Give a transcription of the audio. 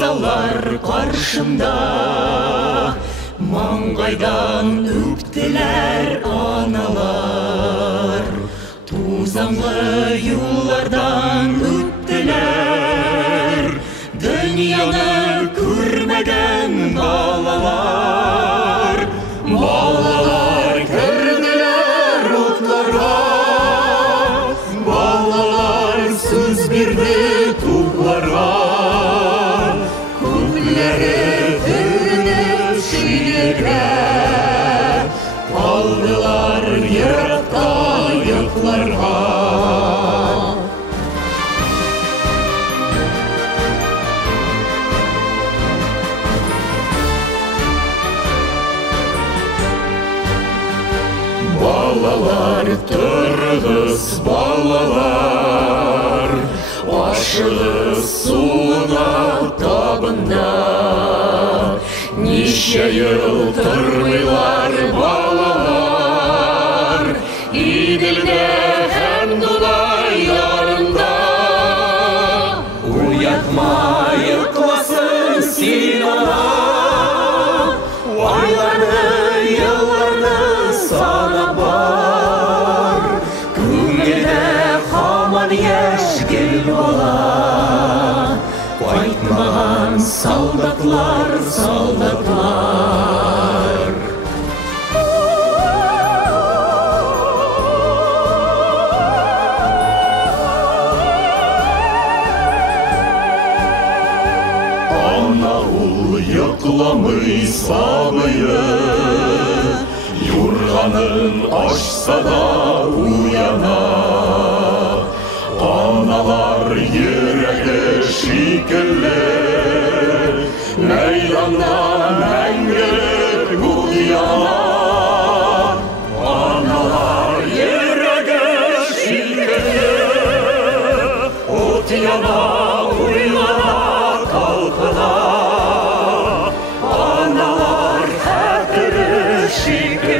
Ызалар қаршымда, маңғайдан өптілер аналар. Тузанлы юллардан өттілер, дүнияны көрмеген балалар. Балалар кірділер отларға, балалар сөз берді тупларға. Көңілдері түрініп шүйеге, қалдылар ерақта йоқларға. Балалар, тұрғыз балалар, ашығыз суына табында. Неше ел тұрмайлар балалар, иділде һәм Дунай ярында. Уятма, йоқласын сен ана, айларды, елларды санап бар. Күңелде хаман яшкел бала, қайтмаған солдатлар, солдатлар. Ана ул йоқламый сабыйы, юрғанын ашса да уяна. Аналар йөрәге шикелле, мәйданда мәңгілік от яна. Аналар йөрәге шикелле, от яна, уйлана, қалқына. Аналар хәтірі шикелле,